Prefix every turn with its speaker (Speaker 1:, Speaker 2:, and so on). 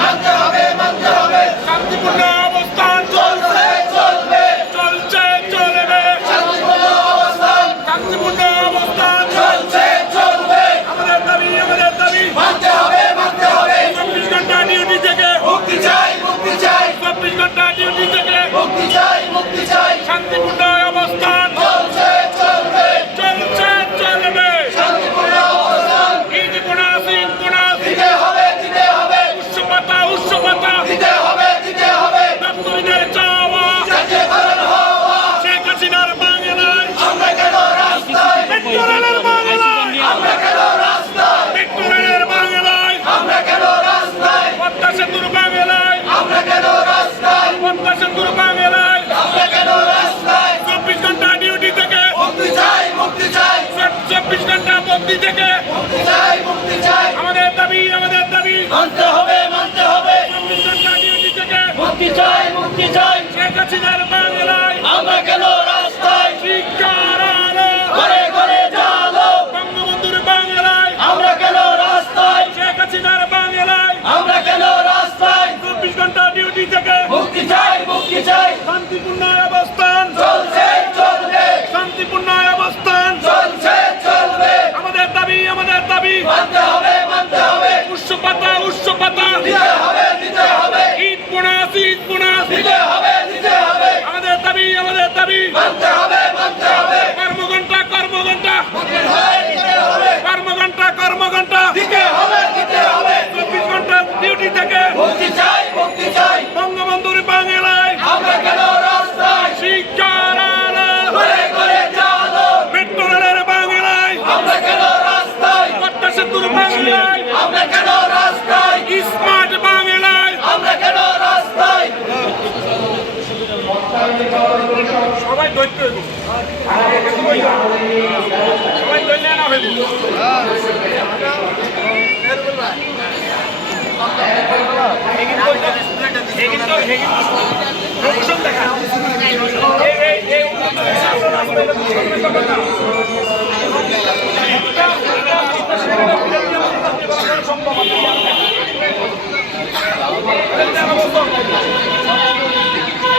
Speaker 1: মানতে হবে মানতে হবে।
Speaker 2: শান্তিপূর্ণ অবস্থান
Speaker 1: চলছে। চলবে।
Speaker 2: চলছে চলবে।
Speaker 1: শান্তিপূর্ণ অবস্থান।
Speaker 2: শান্তিপূর্ণ অবস্থান।
Speaker 1: চলছে চলবে।
Speaker 2: আমাদের দাবি আমাদের দাবি।
Speaker 1: মানতে হবে মানতে হবে।
Speaker 2: চব্বিশ ঘণ্টা ডিউটি থেকে
Speaker 1: মুক্তি চাই মুক্তি চাই।
Speaker 2: চব্বিশ ঘণ্টা ডিউটি থেকে
Speaker 1: মুক্তি চাই মুক্তি চাই।
Speaker 2: শান্তিপূর্ণ
Speaker 1: মানতে হবে মানতে হবে। মুক্তি চাই মুক্তি চাই।
Speaker 2: শেখ হাসিনার বাংলায়
Speaker 1: আমরা কেন রাস্তায়
Speaker 2: শিক্ষার আলো
Speaker 1: ঘরে ঘরে জালো
Speaker 2: বঙ্গবন্ধুর বাংলায়
Speaker 1: আমরা কেন রাস্তায়
Speaker 2: শেখ হাসিনার বাংলায়
Speaker 1: আমরা কেন রাস্তায়
Speaker 2: চব্বিশ ঘণ্টা ডিউটি থেকে
Speaker 1: মুক্তি চাই মুক্তি চাই।
Speaker 2: শান্তিপূর্ণ অবস্থান
Speaker 1: চলছে চলবে
Speaker 2: শান্তিপূর্ণ অবস্থান
Speaker 1: চলছে চলবে
Speaker 2: আমাদের দাবি আমাদের দাবি।
Speaker 1: মানতে হবে মানতে হবে
Speaker 2: উৎসবতা উৎসবতা
Speaker 1: দিতে হবে দিতে হবে
Speaker 2: ঈদ বোনাস ঈদ বোনাস।
Speaker 1: দিতে হবে দিতে হবে
Speaker 2: আমাদের দাবি আমাদের দাবি।
Speaker 1: মানতে হবে মানতে হবে দিতে হবে
Speaker 2: কর্মঘন্টা কর্মঘন্টা
Speaker 1: দিতে হবে দিতে হবে
Speaker 2: চব্বিশ ঘণ্টা ডিউটি থেকে।
Speaker 1: মুক্তি চাই মুক্তি চাই
Speaker 2: সবাই দৈত্য সবাই দৈন্য না